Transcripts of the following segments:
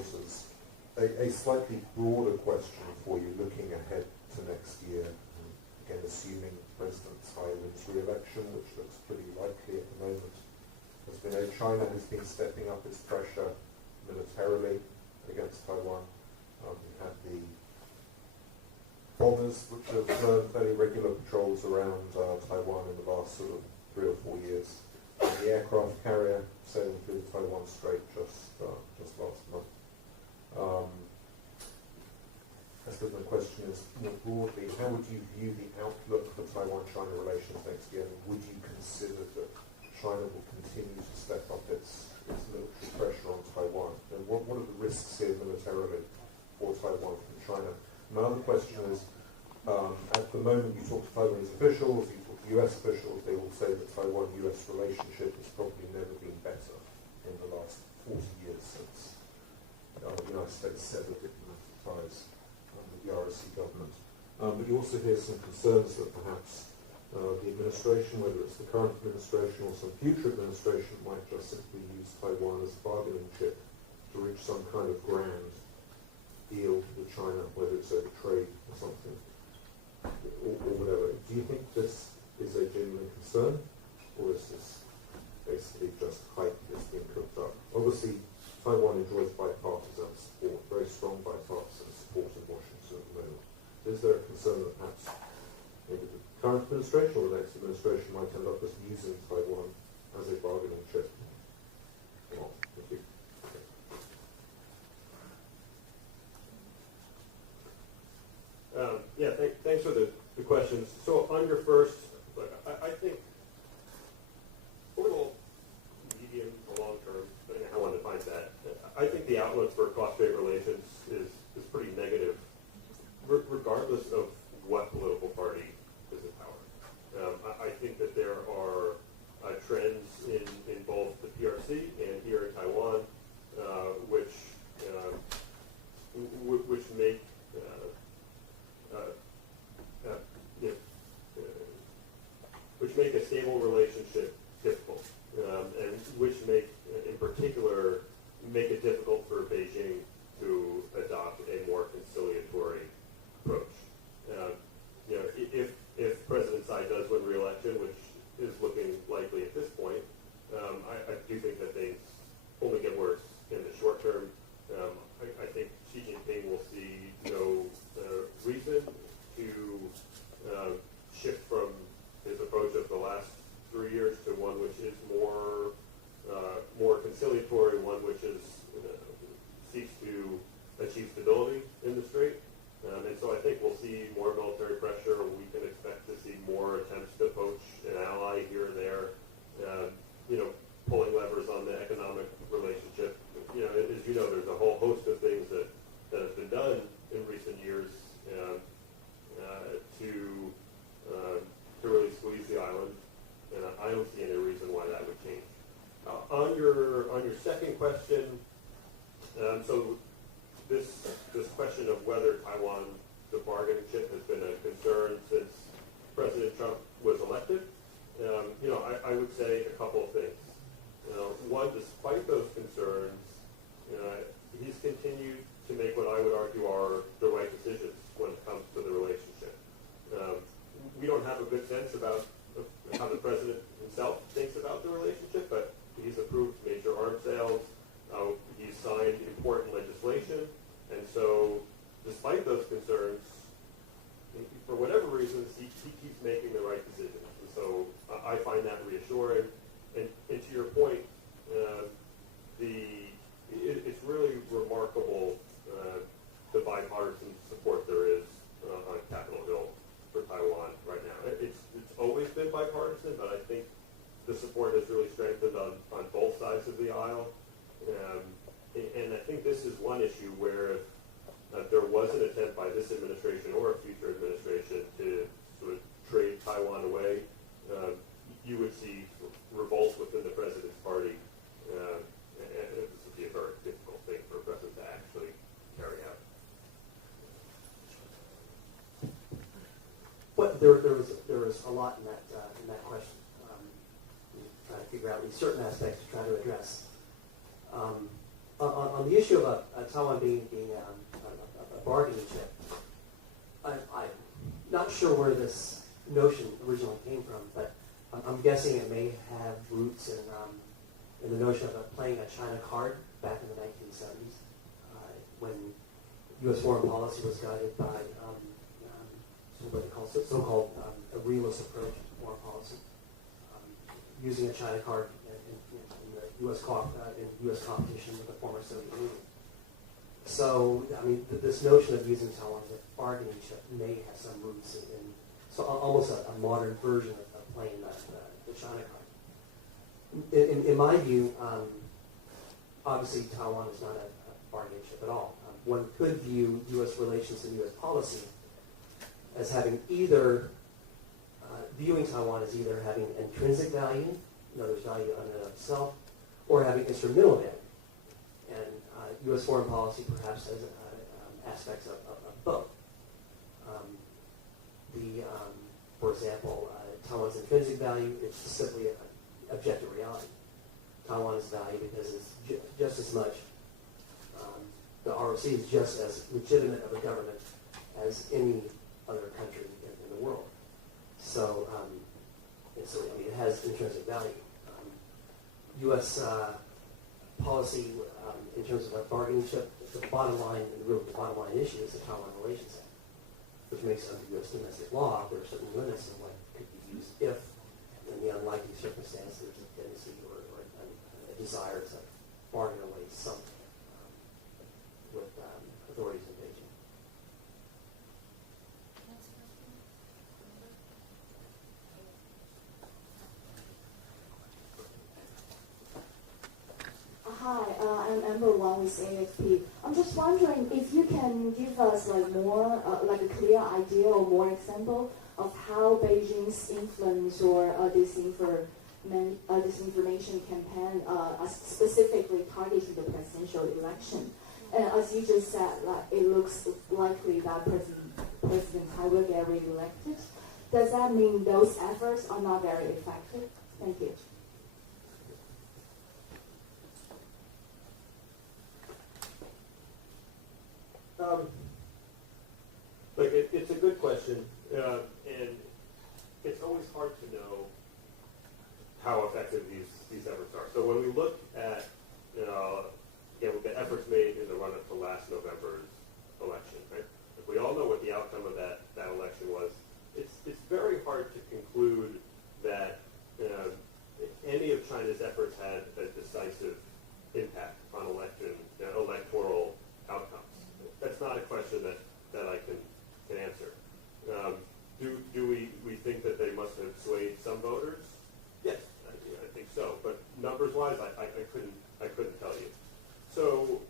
Reuters. A slightly broader question for you, looking ahead to next year, again assuming President Tsai wins re-election, which looks pretty likely at the moment, has been China has been stepping up its pressure militarily against Taiwan. We had the bombers, which have fairly regular patrols around Taiwan in the last sort of 3 or 4 years. And the aircraft carrier sailing through the Taiwan Strait just last month. I suppose my question is, more broadly, how would you view the outlook for Taiwan-China relations next year? And would you consider that China will continue to step up its military pressure on Taiwan? And what are the risks here militarily for Taiwan from China? My other question is, at the moment you talk to Taiwanese officials, you talk to US officials, they will say that Taiwan-US relationship has probably never been better in the last 40 years since the United States severed diplomatic ties with the RSC government. But you also hear some concerns that perhaps the administration, whether it's the current administration or some future administration, might just simply use Taiwan as a bargaining chip to reach some kind of grand deal with China, whether it's over trade or something, or whatever. Do you think this is a genuine concern, or is this basically just hype that's being cooked up? Obviously, Taiwan enjoys bipartisan support, very strong bipartisan support in Washington at the moment. Is there a concern that perhaps maybe the current administration or the next administration might end up just using Taiwan as a bargaining chip? Well, thank you. Thanks for the questions. So on your first, I think over the medium to long term, depending on how one defines that, I think the outlook for cross-strait relations is pretty negative, regardless of what political party is in power. I think that there are trends in both the PRC and here in Taiwan, which make which make a stable relationship difficult, and which make, in particular, make it difficult for Beijing to adopt a more conciliatory approach. If President Tsai does win re-election, which is looking likely at this point, I do think that things only get worse in the short term. I think Xi Jinping will see no reason to shift from his approach of the last 3 years to one which is more conciliatory, one which is seeks to achieve stability in the strait. And so I think we'll see more military pressure. We can expect to see more attempts to poach an ally here and there. Pulling levers on the economic relationship. As you know, there's a whole host of things that have been done in recent years to really squeeze the island, and I don't see any reason why that would change. On your second question, so this question of whether Taiwan, the bargaining chip, has been a concern since President Trump was elected. I would say a couple of things. One, despite those concerns, he's continued to make what I would argue are the right decisions when it comes to the relationship. We don't have a good sense about how the president himself thinks about the relationship, but he's approved major arms sales. He's signed important legislation. And so, despite those concerns, for whatever reasons, he keeps making the right decisions. And so, I find that reassuring. And to your point, it's really remarkable the bipartisan support there is on Capitol Hill for Taiwan right now. It's always been bipartisan, but I think the support has really strengthened on both sides of the aisle. And I think this is one issue where if there was an attempt by this administration or a future administration to sort of trade Taiwan away, you would see revolt within the president's party. And this would be a very difficult thing for a president to actually carry out. Well, there was a lot in that question. Trying to figure out certain aspects to try to address. On the issue of Taiwan being a bargaining chip, I'm not sure where this notion originally came from, but I'm guessing it may have roots in the notion of playing a China card back in the 1970s, when U.S. foreign policy was guided by what they call so-called a realist approach to foreign policy, using a China card in the U.S. competition with the former Soviet Union. So, I mean, this notion of using Taiwan as a bargaining chip may have some roots in so almost a modern version of playing the China card. In my view, obviously Taiwan is not a bargaining chip at all. One could view U.S. relations and U.S. policy as having either, viewing Taiwan as either having intrinsic value, in other words, value in and of itself, or having instrumental value. And U.S. foreign policy perhaps has aspects of both. For example, Taiwan's intrinsic value is simply an objective reality. Taiwan is valued because it's just as much, the ROC is just as legitimate of a government as any other country in the world. So, I mean, it has intrinsic value. U.S. policy in terms of a bargaining chip, the bottom line, and really the bottom line issue is the Taiwan Relations Act, which makes under U.S. domestic law there are certain limits on what could be used if, in the unlikely circumstance, there's a tendency or a desire to bargain away something with authorities in Beijing. Hi, I'm Amber Wang with AFP. I'm just wondering if you can give us more, like a clear idea or more example of how Beijing's influence or disinformation campaign specifically targeting the presidential election. And as you just said, it looks likely that President Tsai will get re-elected. Does that mean those efforts are not very effective? Thank you. It's a good question, and it's always hard to know how effective these efforts are. So when we look at, the efforts made in the run-up to last November's election, right? If we all know what the outcome of that election was, it's very hard to conclude that any of China's efforts had a decisive impact on electoral outcomes. That's not a question that I can answer. Do we think that they must have swayed some voters? Yes, I think so. But numbers-wise, I couldn't tell you. So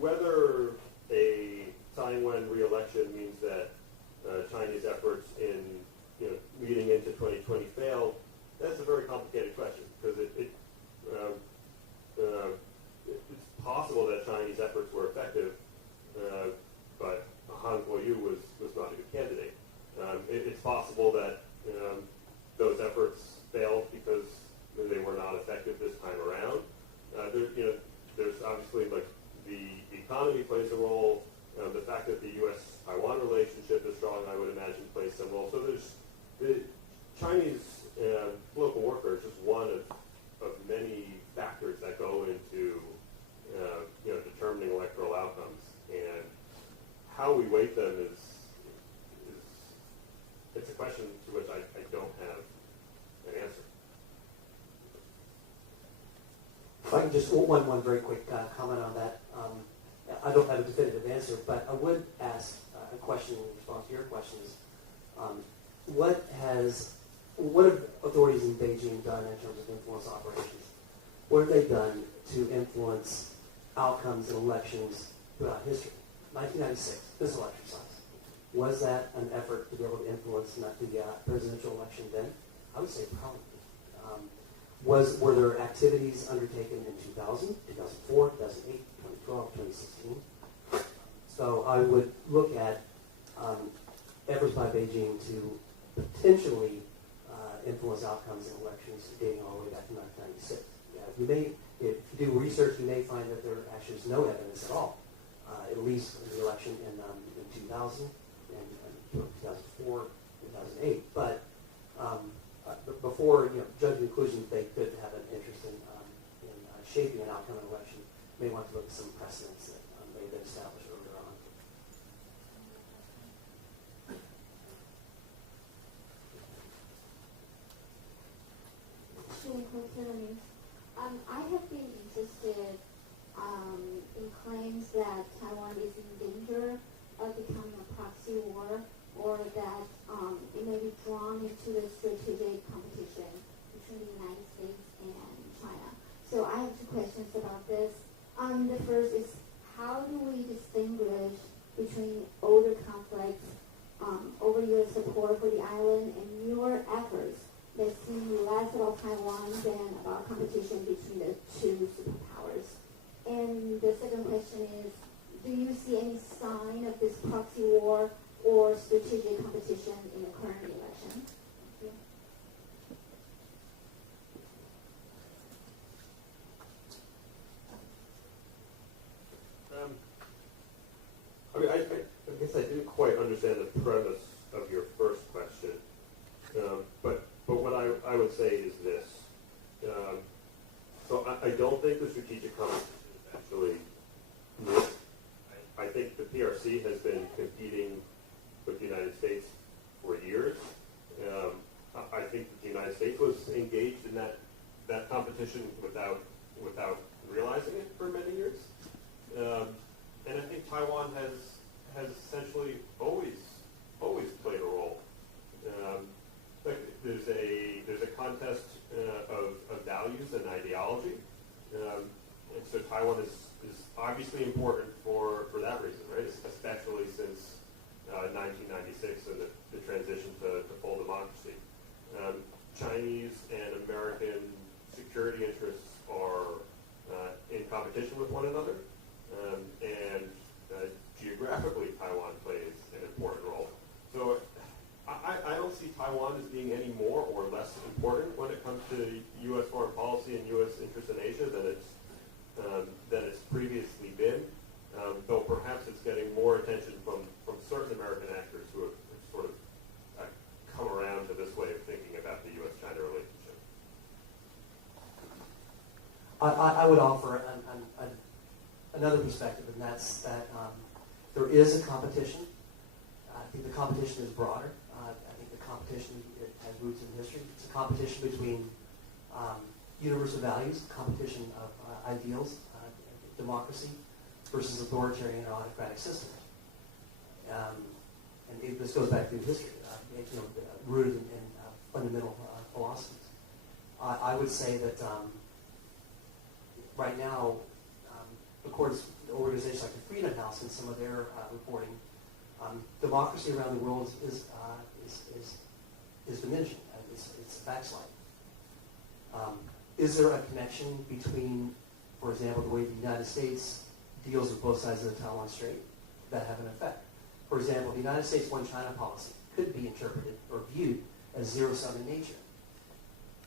whether a Tsai Ing-wen re-election means that Chinese efforts in leading into 2020 fail, that's a very complicated question because it's possible that Chinese efforts were effective, but Han Kuo-yu was not a good candidate. It's possible that those efforts failed because they were not effective this time around. There's obviously the economy plays a role. The fact that the U.S.-Taiwan relationship is strong, I would imagine, plays some role. So there's the Chinese political worker is just one of many factors that go into determining electoral outcomes, and how we weight them is it's a question to which I don't have an answer. If I can just one very quick comment on that. I don't have a definitive answer, but I would ask a question in response to your questions. What have authorities in Beijing done in terms of influence operations? What have they done to influence outcomes in elections throughout history? 1996, missile exercise. Was that an effort to be able to influence the presidential election then? I would say probably. Were there activities undertaken in 2000, 2004, 2008, 2012, 2016? So I would look at efforts by Beijing to potentially influence outcomes in elections dating all the way back to 1996. Yeah, if you do research, you may find that there actually is no evidence at all, at least in the election in 2000 and 2004, 2008. But before judging conclusions, they could have an interest in shaping an outcome of an election. May want to look at some precedents that may have been established earlier on. I have been interested in claims that Taiwan is in danger of becoming a proxy war, or that it may be drawn into the strategic competition between the United States and China. So I have two questions about this. The first is, how do we distinguish between older conflicts over your support for the island and your efforts that seem less about Taiwan than about competition between the two superpowers? And the second question is, do you see any sign of this proxy war or strategic competition in the current election? Thank you. I guess I didn't quite understand the premise of your first question. But what I would say is this. So I don't think the strategic competition is actually new. I think the PRC has been competing with the United States for years. I think that the United States was engaged in that competition without realizing it for many years. And I think Taiwan has essentially always played a role. There's a contest of values and ideology, and so Taiwan is obviously important for that reason, right? Especially since 1996 and the transition to full democracy. Chinese and American security interests are in competition with one another, and geographically Taiwan plays an important role. So I don't see Taiwan as being any more or less important when it comes to U.S. foreign policy and U.S. interests in Asia than it's previously been, though perhaps it's getting more attention from certain American actors who have sort of come around to this way of thinking about the U.S.-China relationship. I would offer another perspective, and that's that there is a competition. I think the competition is broader. I think the competition has roots in history. It's a competition between universal values, competition of ideals, democracy versus authoritarian or autocratic systems. And this goes back through history, rooted in fundamental philosophies. I would say that right now, according to organizations like the Freedom House and some of their reporting, democracy around the world is diminishing. It's backsliding. Is there a connection between, for example, the way the United States deals with both sides of the Taiwan Strait that have an effect? For example, the United States one-China policy could be interpreted or viewed as zero-sum in nature.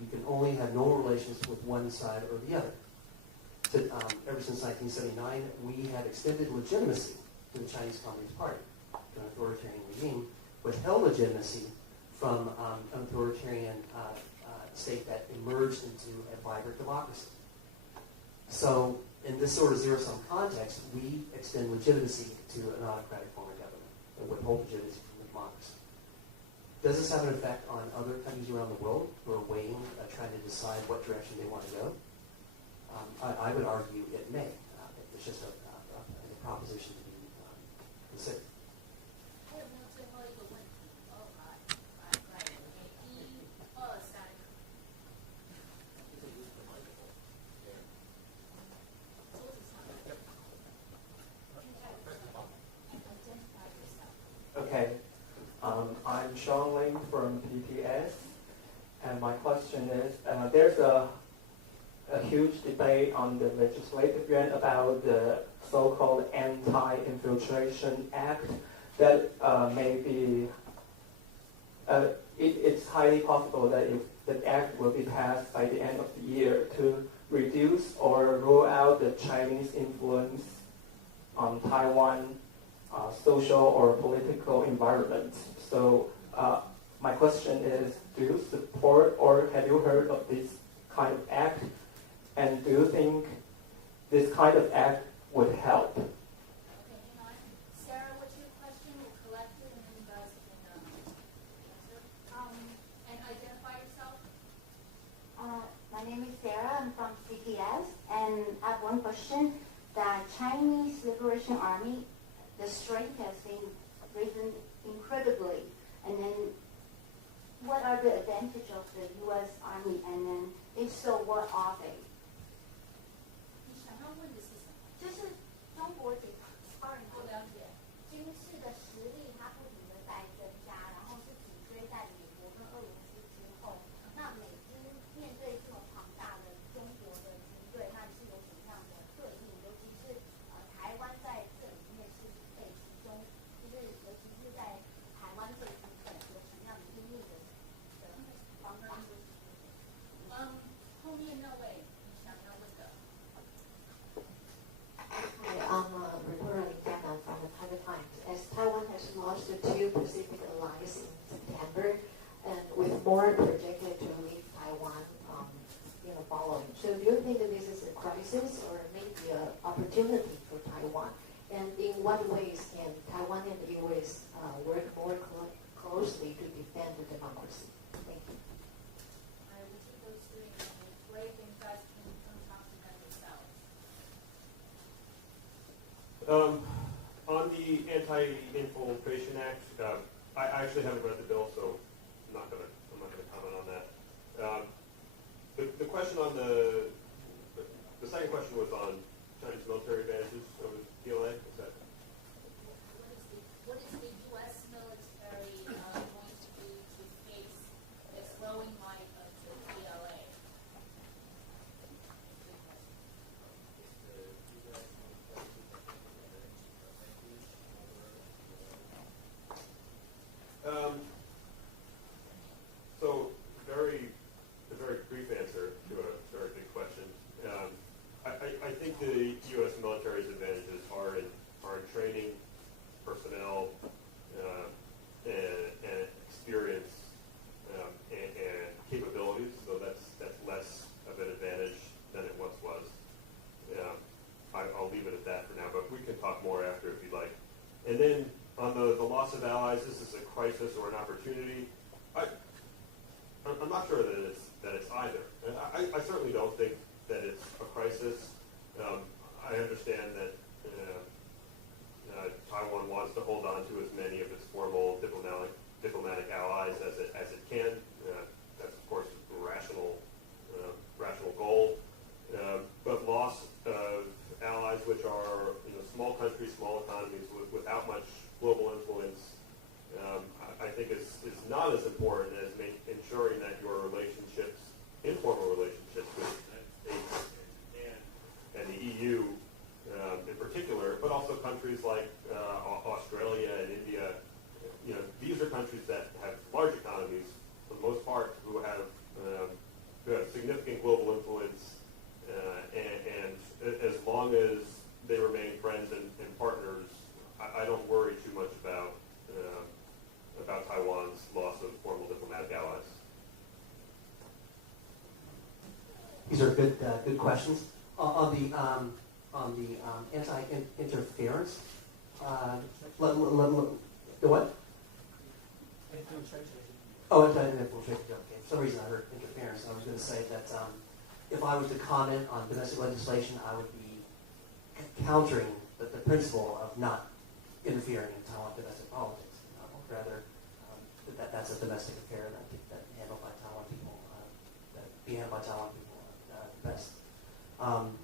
You can only have normal relations with one side or the other. Ever since 1979, we have extended legitimacy to the Chinese Communist Party, to an authoritarian regime, withheld legitimacy from an authoritarian state that emerged into a vibrant democracy. So in this sort of zero-sum context, we extend legitimacy to an autocratic form of government and withhold legitimacy from the democracy. Does this have an effect on other countries around the world who are weighing, trying to decide what direction they want to go? I would argue it may. It's just a proposition to be considered. Okay. I'm Sean Ling from PPS, and my question is, there's a huge debate on the legislative yuan about the so-called Anti-Infiltration Act that may be, it's highly possible that if the act will be passed by the end of the year to reduce or rule out the Chinese influence on Taiwan social or political environment. So my question is, do you support or have you heard of this kind of act? And do you think this kind of act would help? Okay, hang on. Sarah, what's your question? We'll collect it and then you guys can answer. And identify yourself. My name is Sarah. I'm from CTS. And I have one question. The Chinese Liberation Army, the strength has been risen incredibly. And then what are the advantages of the U.S. Army? And then if so, what are they? 你想要问的是什么？就是中国解放不了解。军事的实力，它不停的在增加，然后是紧追在美国跟俄罗斯之后。那美军面对这种庞大的中国的军队，它是有什么样的对应？尤其是台湾在这里面是被其中，就是尤其是在台湾这一部分有什么样的应对的方法？后面那位你想要问的。Hi, I'm a reporter in Canada from the Tiger Times. As Taiwan has launched the two Pacific allies in September, and with more projected to leave Taiwan, following. So, do you think that this is a crisis or maybe an opportunity for Taiwan? And in what ways can Taiwan and the U.S. Work more closely to defend the democracy? Thank you. I will take those three and break and you guys can talk to them yourselves. On the Anti-Infiltration Act, I actually haven't read the bill, so I'm not gonna comment on that. The question on the second question was on Chinese military advantages over the PLA. Is that? What is the U.S. military going to do to face this growing might of the PLA? So a very brief answer to a very big question. I think the U.S. military's advantages are in training, personnel, and experience, and capabilities. So that's less of an advantage than it once was. I'll leave it at that for now, but we can talk more after if you'd like. And then on the loss of allies, this is a crisis or an opportunity. I'm not sure that it's either. I certainly don't think that it's a crisis. I understand that Taiwan wants to hold on to as many of its formal diplomatic allies as it can. That's of course a rational goal. But loss of allies, which are small countries, small economies without much global influence, I think is not as important as ensuring that your relationships, informal relationships with the United States and the EU in particular, but also countries like Australia and India, these are countries that have large economies for the most part, who have significant global influence, and as long as they remain friends and partners, I don't worry too much about Taiwan's loss of formal diplomatic allies. These are good questions. On the anti-interference, the what? Oh, anti-infiltration. Okay. For some reason I heard interference. I was going to say that if I was to comment on domestic legislation, I would be countering the principle of not interfering in Taiwan domestic politics. Rather, that's a domestic affair that handled by Taiwan people, be handled by Taiwan people best. On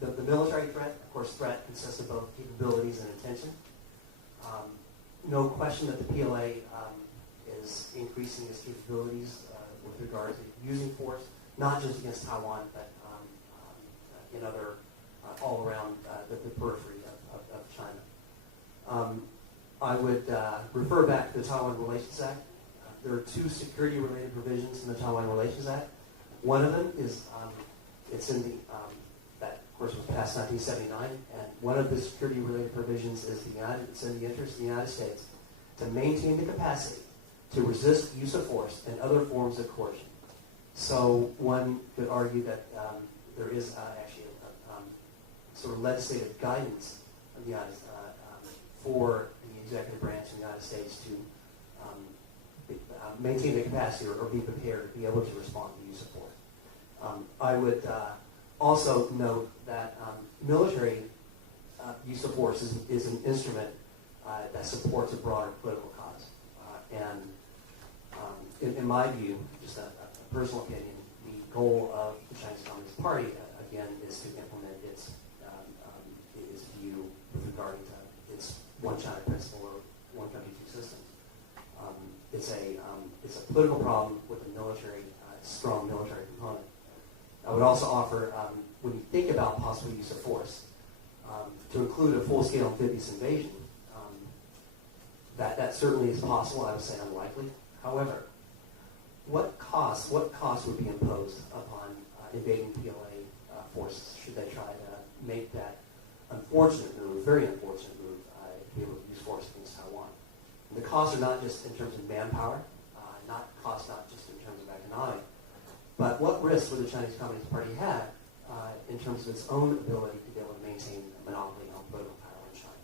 the military threat, of course, threat consists of both capabilities and intention. No question that the PLA is increasing its capabilities with regard to using force, not just against Taiwan, but in other, all around the periphery of China. I would refer back to the Taiwan Relations Act. There are two security-related provisions in the Taiwan Relations Act. One of them is it's in the that of course was passed in 1979, and one of the security-related provisions is it's in the interest of the United States to maintain the capacity to resist use of force and other forms of coercion. So one could argue that there is actually a sort of legislative guidance of the United, for the executive branch in the United States to maintain the capacity or be prepared to be able to respond to use of force. I would also note that military use of force is an instrument that supports a broader political cause. And in my view, just a personal opinion, the goal of the Chinese Communist Party, again, is to implement its view with regard to its one China principle or one country, two systems. It's a political problem with a strong military component. I would also offer, when you think about possible use of force, to include a full-scale amphibious invasion, that certainly is possible. I would say unlikely. However, what cost would be imposed upon invading PLA forces should they try to make that unfortunate move, very unfortunate move, to be able to use force against Taiwan? And the costs are not just in terms of manpower, not just in terms of economic, but what risks would the Chinese Communist Party have in terms of its own ability to be able to maintain a monopoly on political power in China,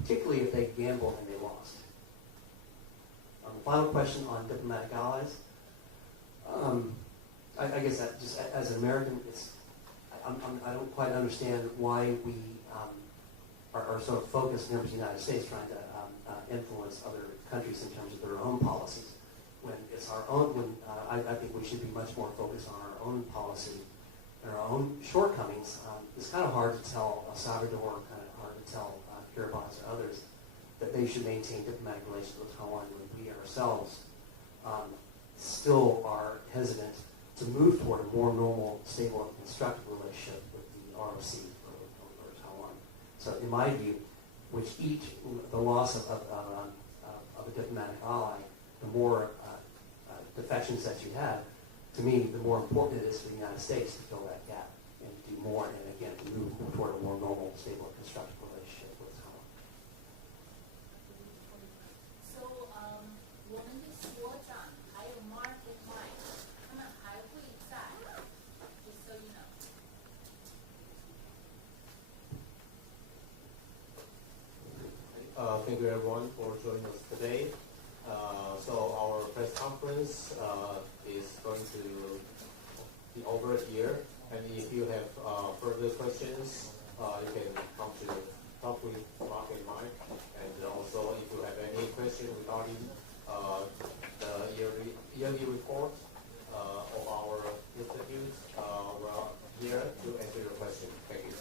particularly if they gambled and they lost. The final question on diplomatic allies. I guess that just as an American, I don't quite understand why we are sort of focused, members of the United States, trying to influence other countries in terms of their own policies. When it's our own, I think we should be much more focused on our own policy and our own shortcomings. It's kind of hard to tell El Salvador, kind of hard to tell Kiribati or others that they should maintain diplomatic relations with Taiwan when we ourselves still are hesitant to move toward a more normal, stable, and constructive relationship with the ROC or Taiwan. So in my view, the loss of a diplomatic ally, the more defections that you have, to me, the more important it is for the United States to fill that gap and do more, and again, to move toward a more normal, stable, and constructive relationship with Taiwan. So, 我们的所长还有 Mark and Mike， 他们还会在 just so you know. Thank you everyone for joining us today. So our press conference is going to be over here, and if you have further questions, you can come to talk with Mark and Mike, and also if you have any questions regarding the yearly report of our institute, we're here to answer your question. Thank you.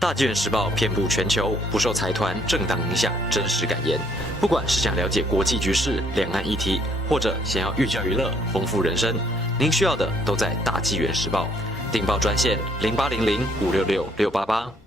大纪元时报遍布全球，不受财团、政党影响，真实敢言。不管是想了解国际局势、两岸议题，或者想要寓教于乐、丰富人生，您需要的都在大纪元时报。订报专线0800566688。